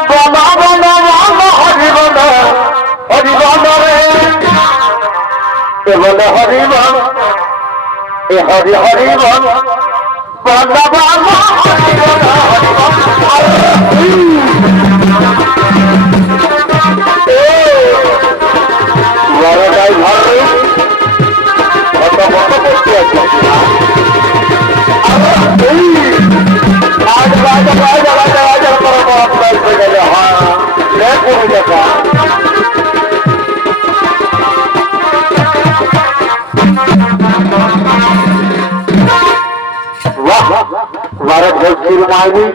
বলো বলো বলো হরি বলো হরি বলো রে এ বলে হরি বল এ হরি হরি বল বলো বলো হরি বলো হরি বল বড়টাই ভালো কত কত করতে আছে आज राजा राजा राजा राजा करो बाप से गए हाँ ले कोई जगह वाह भारत भोजपुरी मायनी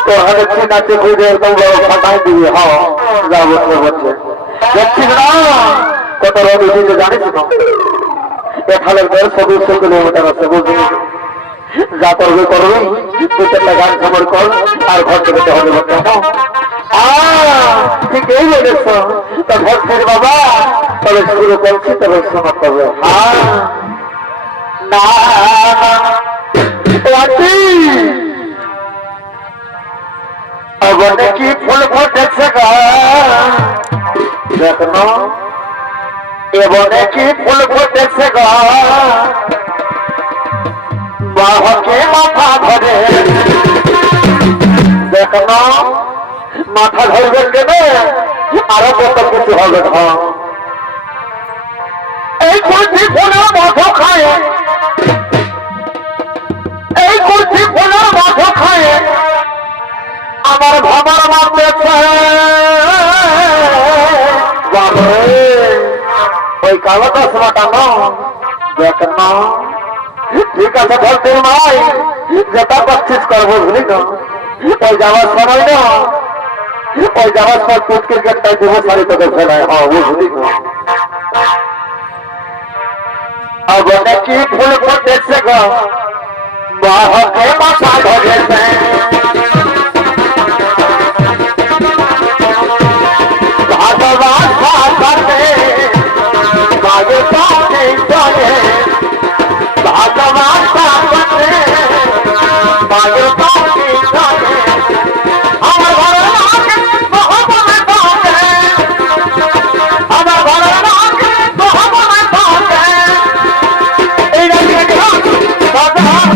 तो हर अच्छी नाचे कोई देर तो लोग फटाई दिए हाँ जाओ बच्चे बच्चे देखी ना कत लोग इसे जाने सुनो एक हालत 150 किलोमीटर से बोल যা করবে করবে দু চারটা গান খবর কর আর ঘর থেকে হবে ঠিক এই বলেছ তা ঘর থেকে বাবা তবে শুরু করছি তবে শোনাতে হবে না বনে কি ফুল ফুটেছে গা দেখো এ বনে কি ফুল ফুটেছে গা বাহকে মাথা ধরে দেখো মাথা ধরবেন কেনে আরো কত কিছু হবে এই কুলফি ফুলের মাথা খায় এই কুলফি ফুলের মাথা খায় আমার ভাবার মারতেছে ওই কালো চশমাটা না দেখো ঠিক আছে বলতে মাই যেটা প্র্যাকটিস করবো বুঝলি না ওই যাওয়ার সময় না ওই যাওয়ার পর ফুট ক্রিকেটটাই দেবো সারি তোকে ফেলায় হ্যাঁ বুঝলি না বনে কি ফুল ফুটেছে গো বাহকে মাথা ধরেছে ভগবান সাথে মাগে পাখি চলে ভগবান সাথে মাগে পাখি চলে আমার ঘরে লাগে ভগবান থাকে আমার ঘরে লাগে ভগবান থাকে এই রাতে ভগবান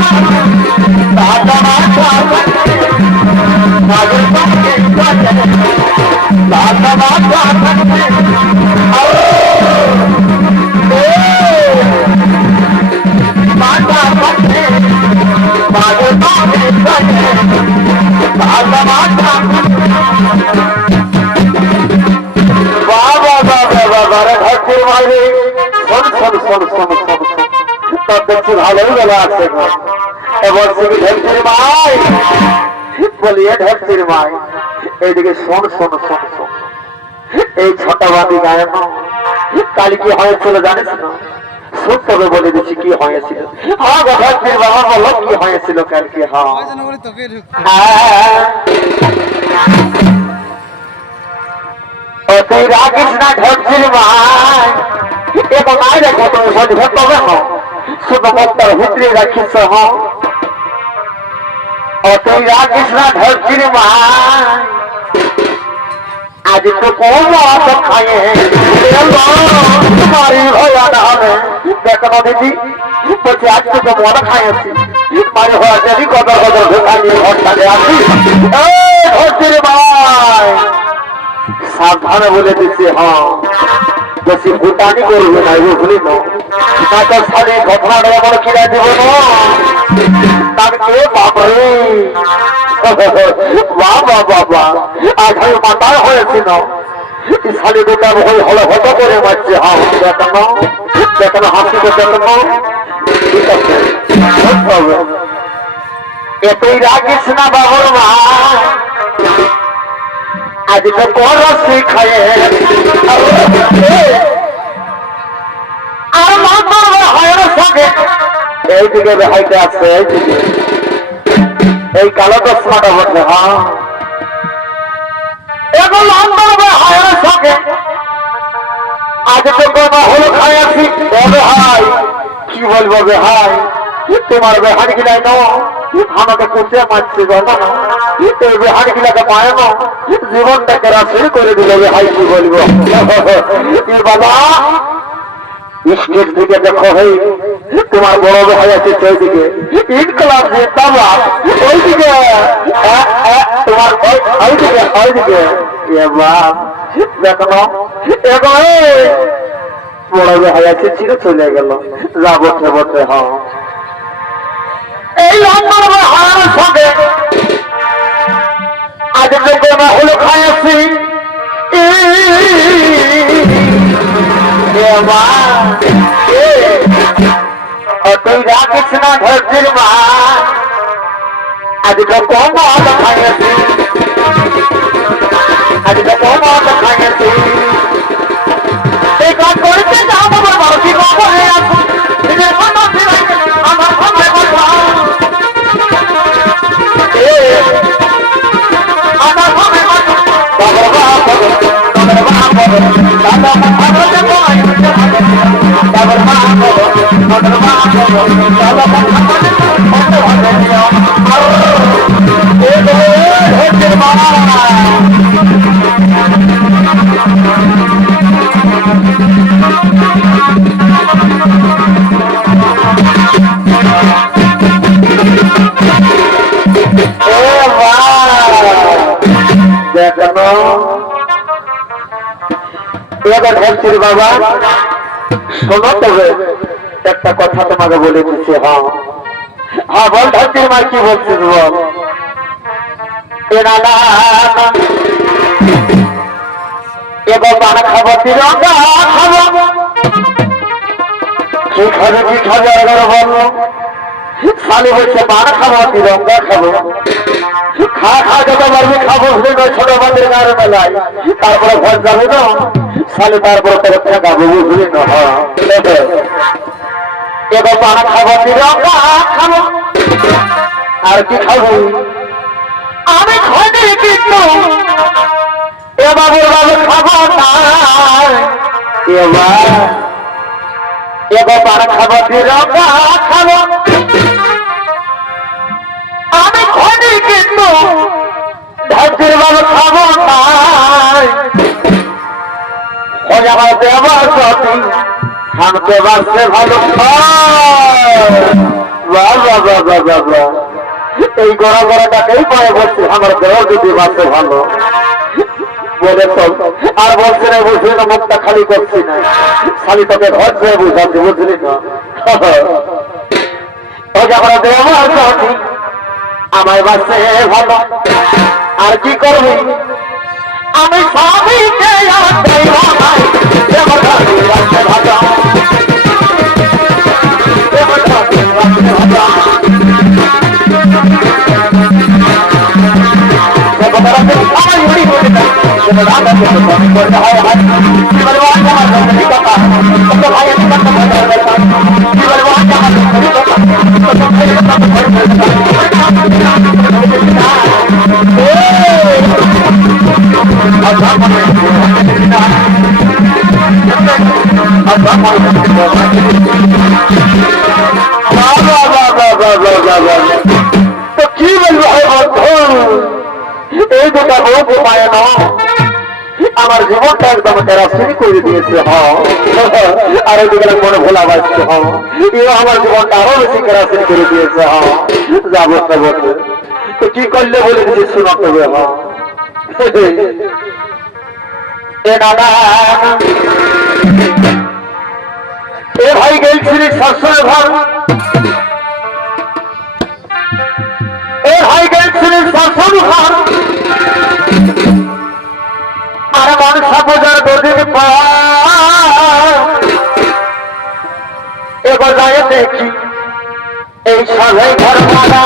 সাথে মাগে পাখি চলে ভগবান সাথে ভালোই বেলা আছে বলিয়ে ঢেকচির মাই এইদিকে শোন শোন শোন শোন এই ছটাবাদী গায়ন কাল কি হয়েছিল জানিস না শুন তবে বলে দিচ্ছি কি হয়েছিল হ্যাঁ ঢেকচির বাবা বলো কি হয়েছিল কালকে হ্যাঁ তুই রাখিস না ঢেকচির মাই এবং আই দেখো তুমি বুঝবে তবে হ্যাঁ শুধুমাত্র ভিতরে রাখিস হ্যাঁ তুই রাখিস না ঢেকচির মাই আজ তো কম খায়ে তোমারই ভয়া না হবে দেখো দিদি বলছি আজ তো মনে খাইছি মারি হওয়া যদি কত কত ঢোকা নিয়ে ঘরটাকে আসি ঢেকচির মাই সাবধানে বলে দিচ্ছি হ্যাঁ বেশি ভুটানি করবে না বুঝলি না তোর সালে ঘটনাটা আমার কিনে দিব না তাকে বাবারে বাবা বাবা আজ আমি মাতার হয়েছিল শালি দুটা ভয় হলো হত করে মারছে হ্যাঁ দেখানো দেখানো হাসিতে দেখানো ঠিক আছে এতই রাখিস না বাবুর মা আজ তো কর শিখায় আর মাতার হয় সঙ্গে এইদিকে হইতে আসছে এইদিকে এই কালো চশমাটা বলছে হ্যাঁ এগুলো আমার হয় সঙ্গে আজ তো কোনো হলো খাই আছি বলে হাই কি বলবো বে হাই তোমার বেহার গিলাই ন আমাকে কুচে মারছে বাবা এই বেহার গিলাকে পায় না জীবনটাকে রাশি করে দিল হাই কি বলবো বাবা স্টেজ থেকে দেখো হই তোমার বড় ভাই আছে ওইদিকে ইনকলাব জিন্দাবাদ ওইদিকে তোমার ওইদিকে দেখো এখন বড় ভাই আছে ছিল চলে গেল যা বসে বসে এই লম্বার হার সঙ্গে আজ লোকের হলো খাইছি তুই রাখিস না ধরছিস মা আজ তো কম খাইছি আজ তো কম খাইছি এই কাজ করতে যাও আমার বাড়ি কম হয়ে আসুন আমার সময় কথা আমার সময় কথা বাবা শোনো তবে একটা কথা তোমাকে বলে দিচ্ছি হ্যাঁ বল ধরছির মা কি বলছিস বল এবার পানা খাবো তিরঙ্গা খাবো কি খাবে কি খাবে এগারো বলো খালি বলছে পানা খাবো তিরঙ্গা খাবো খা খা যত পারবি খাবো ছোট বাদের গাড়ি মেলায় তারপরে ঘর যাবে না খালি তারপরে তোর ঠেকাবো বুঝলি না এবার পানা খাবো তিরঙ্গা খাবো আর কি খাবো আমি খাইনি কিন্তু এ বাবুর বাবু খাবো না এবার পানা খাবো তিরঙ্গা খাবো আমি খাইনি কিন্তু ধরছির বাবু খাবো না আমার দেবার প্রতি হামতে বাঁচতে ভালো এই গড়া গড়াটাকেই পায়ে বলছি আমার দেহ যদি বাঁচতে ভালো বলে আর বলছি না বুঝলি না মুখটা খালি করছি না খালি তোকে ঘর ছেড়ে বুঝাচ্ছি বুঝলি না আমার দেবার প্রতি আমায় বাঁচতে ভালো আর কি করবি আমি স্বামীকে তো কি বলবো এই দুটা বউ পায় না আমার জীবনটা একদম কেরাসিন করে দিয়েছে আর এই দুটো মনে ভোলা বাজছে আমার জীবনটা আরো বেশি কেরাসিন করে দিয়েছে যাবো বলতে তো কি করলে বলে দিচ্ছি শোনা তবে এ ভাই গেছিলি শাশুড়ি ঘর এ ভাই গেছিলি শাশুড়ি ঘর আর মানুষ বোঝার দুদিন এবার যায় দেখি এই সবাই ঘর মারা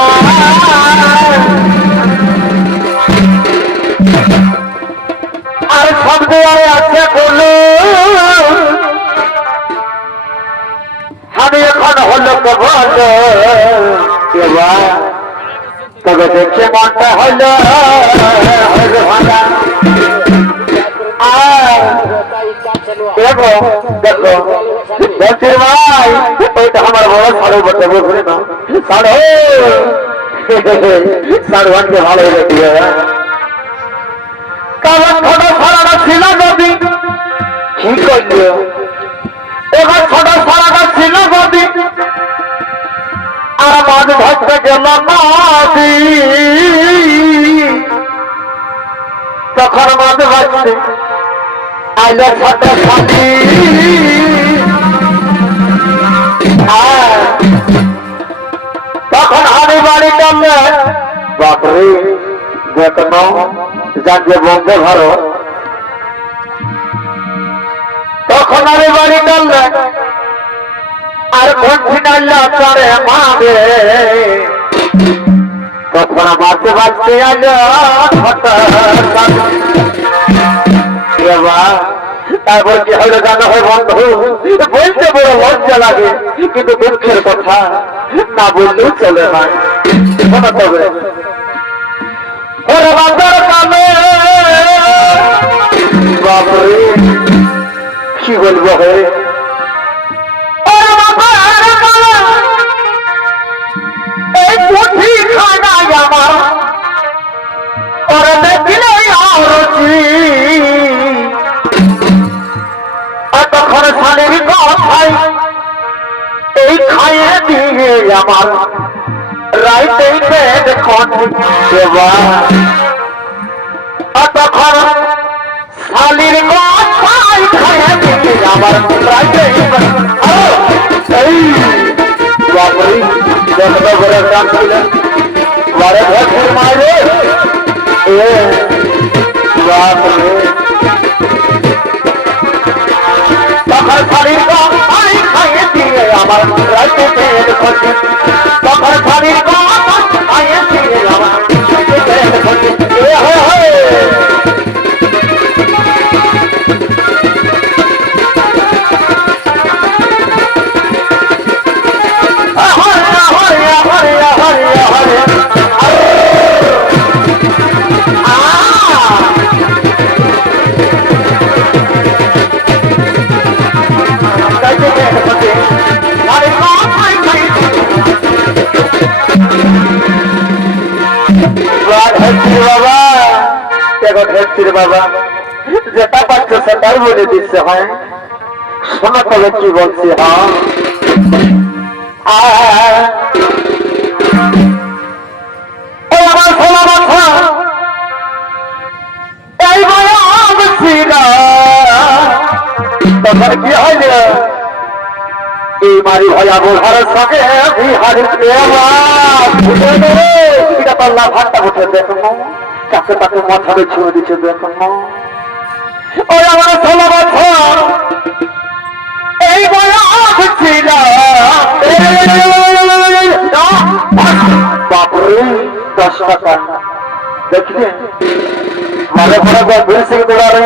আর সব দেওয়ারে আছে বলো আমি এখন হলো তো বলো তবে দেখছে মনটা হলো ভাড়া দেখো দেখো ভাই ওই এটা আমার বড় সাড়ে বটে বুঝলি না সাড়ে সাড়ে ভালো রেখে কারণ ছোট সারাটা ছিল নদী কি করল এবার ছোট সারাটা ছিল নদী আর মাঝ ধরতে গেল নদী তখন মাঝ ভাবছে আইল ছোট সাথী তখন আমি বাড়ি টানলে বাপরে দেখুন যাকে বন্ধে ভারত তখন আমি বাড়ি টানলে আর কন্টিনাল্লা চড়ে মারে তখন বাঁচতে বাঁচতে আল তারপর কি হলে জানা হয় বন্ধু বলতে বড় লজ্জা লাগে কিন্তু দুঃখের কথা না বললেও চলে না শোনা তবে ওরে বাজার কালে বাবরে কি বলবো হে এই পুঁথি খানায় আমার ওরে দেখলে আরতি তখন শালীর কথাই এই খাইয়ে দিয়ে আমার রাইতেই পেট তখন শালীর কথাই খাইয়ে দিয়ে আমার রাইতেই এই বাবরি দেখতে করে ডাকছিলেন বারে ভেসের মারে এ বাবরে তখন শালীর কথাই খাইয়ে দিয়ে আমার রাইতে পেট খোঁজে তখন শালীর কথা খাইয়ে দিয়ে আমার রাইতে পেট খোঁজে বাবা যেটা পাচ্ছে সেটাই বলে দিচ্ছে হয় শোনা তবে কি বলছি তখন কি হয় এই মারি ভয়া বোঝার সঙ্গে বিহারি পাল্লা ভাতটা উঠে দেখুন কাছে তাকে মাথায় ছুঁয়ে দিচ্ছে দেখুন ওই আমার 16 বছর এই বয়স ছিল বাপরে 10 টাকা দেখলেন মানে বড় গভীর সিং দৌড়ারে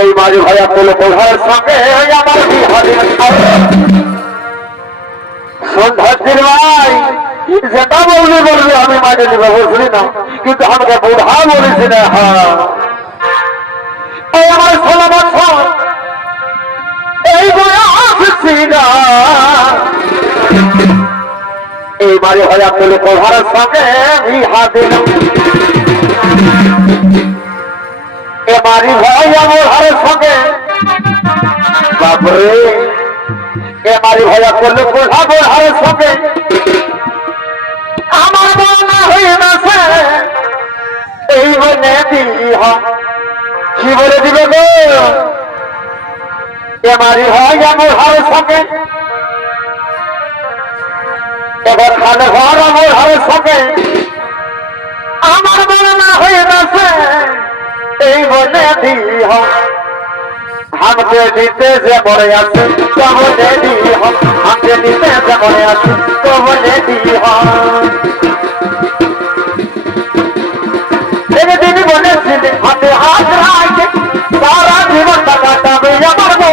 এই মারি ভয়া পোলো বোঝার সঙ্গে আমার বিহারি সন্ধ্যার ভাই যেটা বলবি বলবি আমি মাঝে নিব বুঝলি না কিন্তু আমাকে বুড়া বলেছি না আমার 16 বছর এই বয়সী না এই বাড়ি হয়ে পেলে প্রধানের সঙ্গে বিহা দিল এ বাড়ি ভয় আমার সঙ্গে বাপরে এ বাড়ি ভয়া করলে প্রধা বোঝার সঙ্গে আমার মনে হয়ে গেছে এই বলে দিহা কি বলে দিবে গো এমারি হয় আমার হারের সঙ্গে এবার খানে ঘর আমার হারের সঙ্গে আমার মনে না হয়ে গেছে এই বলে দিহা हमके नीचे से बड़े आते तो बोले दी हम हमके नीचे से बड़े आते तो बोले दी हम एक दिन बोले सीधे हाथे हाथ राखे सारा जीवन काटा मेरा मरबो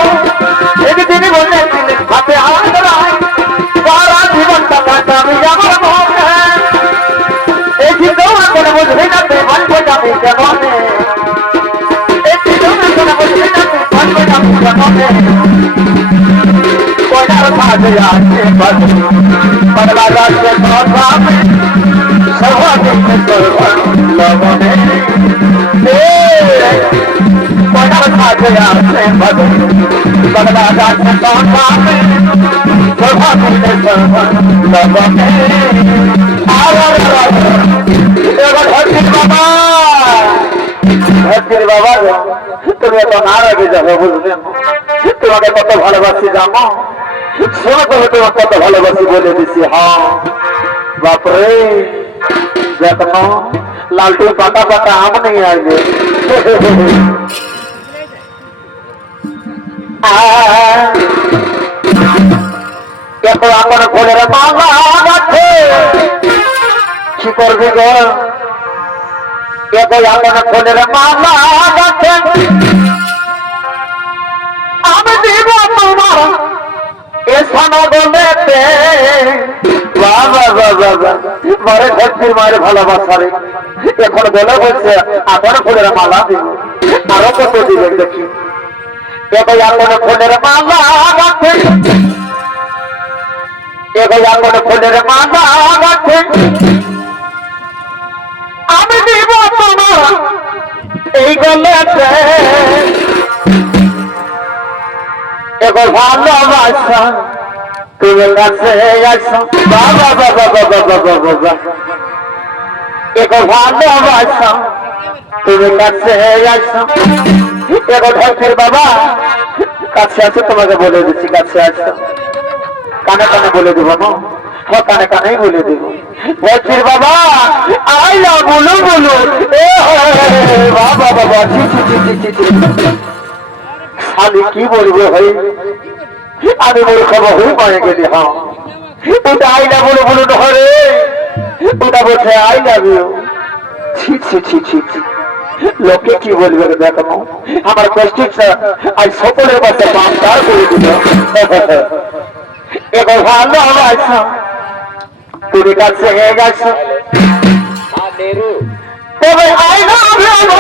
एक दिन बोले सीधे हाथे हाथ राखे सारा जीवन काटा मेरा मरबो एक ही दो कोने मुझे ना ते मन को जाने के माने एक ही दो कोने मुझे ना ते मन को जाने के माने कोई ना সাজে আছে বাংলা রাজ্যে প্রভাবে সর্বাধিক লবণে বাংলা সাজে আছে বাংলা রাজ্যে প্রভাবে সর্বাধিক লবণে এবার ধরছিস বাবা ধরছিস বাবা তুমি এত না রেগে যাবো বুঝলেন তোমাকে কত ভালোবাসি জানো শোনো তবে তোমাকে কত ভালোবাসি বলে দিছি হ্যাঁ বাপরে দেখো লালটু পাতা পাতা আম নেই আসবে এখন আমার ফোনের মালা আছে কি করবি গো এখন আমার ফোনের মালা আছে আমি দিব তোমার এসানো বলেতে বাবা বাবা মারে ভক্তির মায়ের ভালোবাসা রে এখন বলে বলছে আমার ফোনের মালা দিব আরো কত দিবেন দেখি এখন আমার ফোনের মালা আছে এখন আমার ফোনের মালা আছে আমি দিব তোমার এই গলেতে এবার ভালোবাসা তুমি কাছে আসো বাবা বাবা বাবা বাবা বাবা এবার ভালোবাসা তুমি কাছে আসো এবার ধরছেন বাবা কাছে আসো তোমাকে বলে দিচ্ছি কাছে আসো কানে কানে বলে দেবো না হ্যাঁ কানে কানেই বলে দেবো বলছির বাবা আইলা বলো বলো বাবা বাবা আমি কি বলবো ভাই আমি মূর্খ বহু মারা গেলি হ্যাঁ ওটা আইলা বলে বলো ধরে ওটা বলছে আই লাভ ইউ ছি ছি ছি ছি ছি লোকে কি বলবে দেখো আমার কষ্টিকটা আজ সকলের কাছে পাঁচটার করে দিল এবার ভালো আছো তুমি কাছে হয়ে গেছো তবে আই লাভ ইউ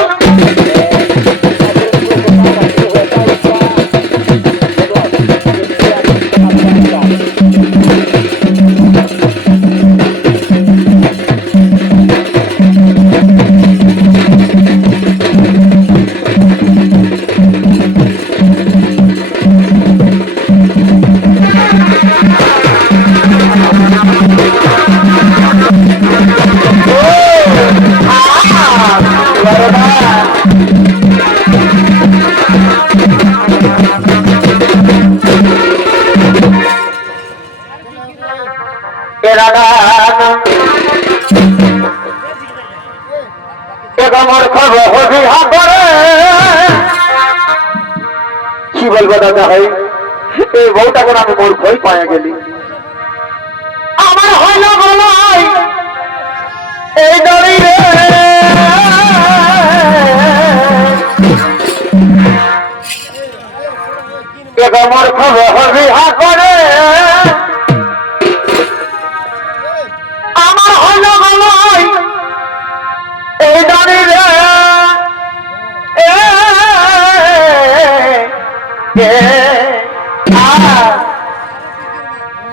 কি বলবো দাদা ভাই এই বউটাকে আমি মূর্খই পায়ে গেলি আমার হইল বলাই এই দড়ি রে এবার মূর্খ বিহা করে আমার হইল বলাই এই দড়ি রে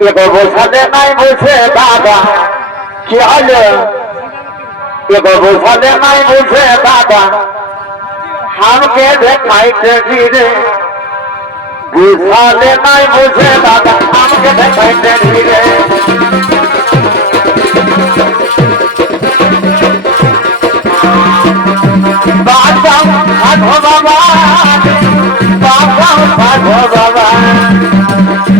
এবার বোঝাতে নাই বুঝে বাবা কি হলো এবার বোঝাতে নাই বুঝে বাবা আমাকে দেখাইতে ধীরে বুঝাতে নাই বুঝে বাবা আমাকে দেখাইতে ধীরে বাবা সাধো বাবা বাবা সাধো বাবা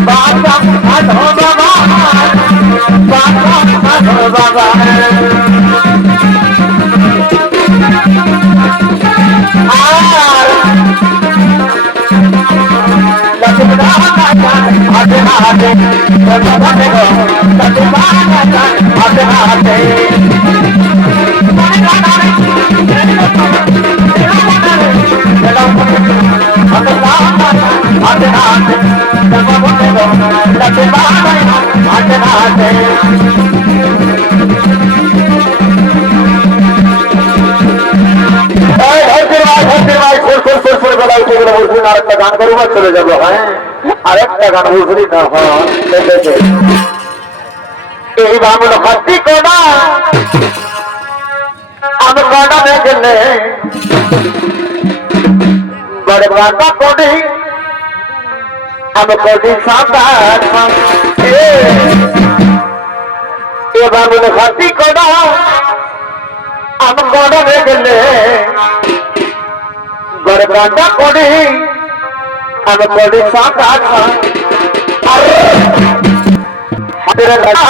বাবা সাধো বাবা বাবা সাধো বাবা আর হাতে হাতে হাতে হাতে আরেকটা গান করবো চলে যাবো। হ্যাঁ আরেকটা গান বুঝলি না? হ্যাঁ এই বামুন হাতি কোনা আমি কটা দেখলে বড় বাবা কোটি আমি কোটি সাঁতার এ বামুন হাতি কোনা আমি কটা দেখলে বড় বাবা কোটি আমি কোটি সাঁতার হাতের গাড়া